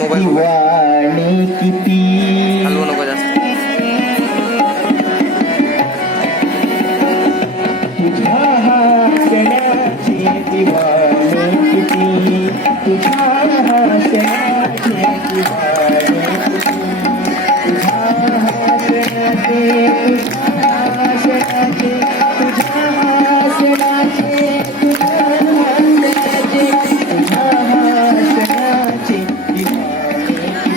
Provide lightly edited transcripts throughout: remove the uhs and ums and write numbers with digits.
दिवाणी किती हलवू नको जास्त. तुझ्या हास्याची दिवाणी किती, तुझ्या हास्याची दिवाणी किती, तुझ्या हास्याचे, तुझ्या हास्याचे, तुझ्या हास्याचे, तुझ्या हास्याचे, तुझ्या हास्याचे दिवाणी किती, तुझ्या हास्याचे दिवाणी किती,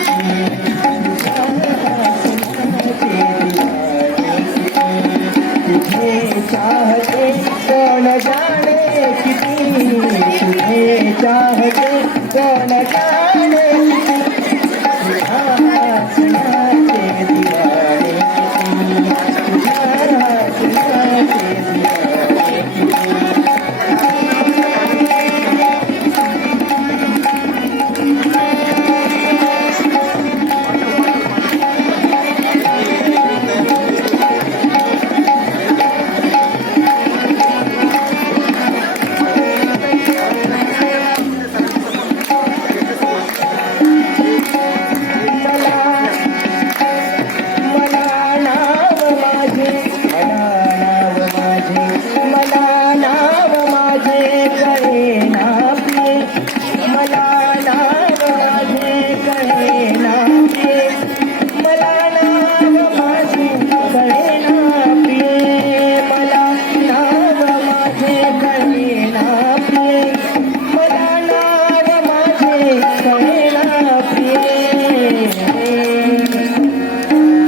तुझे चाहते कौन जाने किती, तुझे चाहते कौन जाने किती, तुझ्या हास्याचे दिवाणे किती, तुझ्या हास्याचे दिवाणे किती.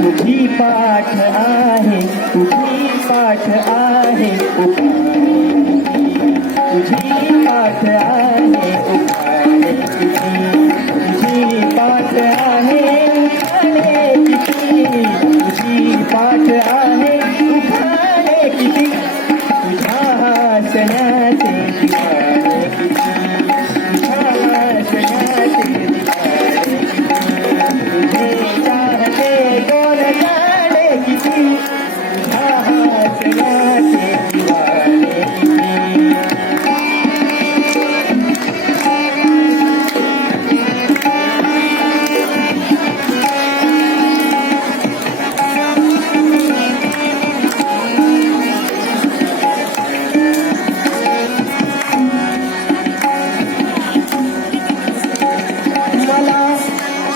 तुझी पाठ आहे, तुझी पाठ आहे, तुझी पाठ आहे उखाणे किती, तुझी पाठ आहे उखाणे किती, तुझी पाठ आहे उखाणे किती, तुझ्या हास्याचे दिवाणे किती, तुझ्या हास्याचे दिवाणे किती, तुझे चाहते कोण जाणे किती, तुझ्या हास्याचे दिवाणे किती.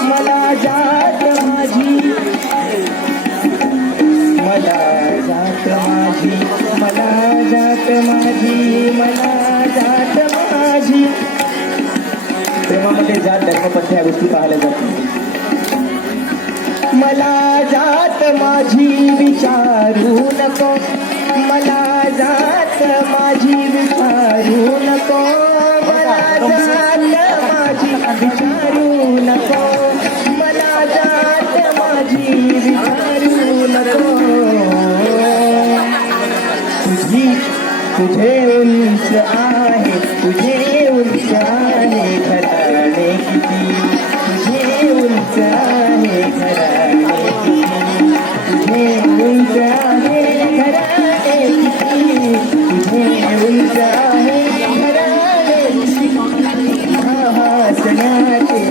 मला जात माझी, मला जात माझी, मला जात माझी, मला जात माझी. प्रेमामध्ये जात धर्मपंथ ह्या गोष्टी पाहायला जातात. मला जात माझी विचारू नको, मला जात माझी विचारू नको, मला जात माझी विचारू नको, मला जात माझी विचारू नको. तुझे उंच आहे, तुझे उंच आहे घराणे किती, तुझे उंच आहे घराणे किती, तुझे उंच आहे घराणे किती, तुझे उंच आहे घराणे किती, हास्याचे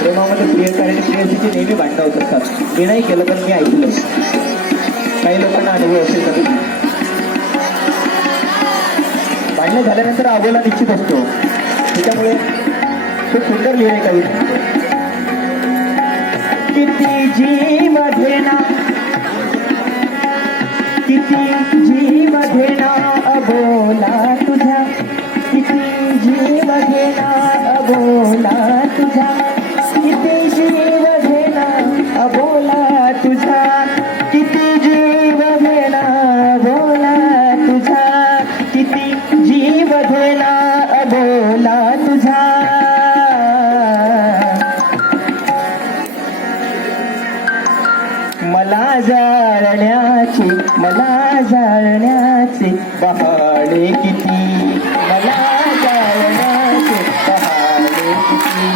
प्रेमामध्ये प्रियकर आणि प्रियसीची नेहमी भांडणं होत असतात. मी नाही केलं पण मी ऐकलं. काही लोकांना अनुभव असेल कधी. भांडणं झाल्यानंतर अबोला निश्चित असतो. त्याच्यामुळे खूप सुंदर लिहिणे कविता. किती जीव घेना, किती जीव घेना अबोला तुझ्या, किती जीव घेना अबोला तुझ्या, किती जीव घेना अबोला तुझा, किती जीव घेना अबोला तुझा, किती जीव घेना अबोला तुझा. जाळण्याचे मला जाळण्याचे बहाणे किती मला जाळण्याचे बहाणे किती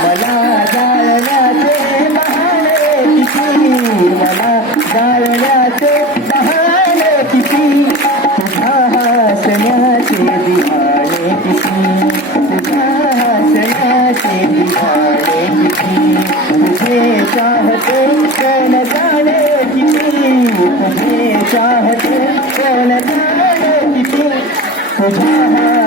मला जाळण्याचे बहाणे किती मला जाळण्याचे बहाणे किती तुझ्या हसण्याचे दिवाणे किती तुझ्या हसण्याचे दिवाणे किती तुझे चाहते कोण जाणे किती तुझे चाहते कोण जाणे किती तुझ्या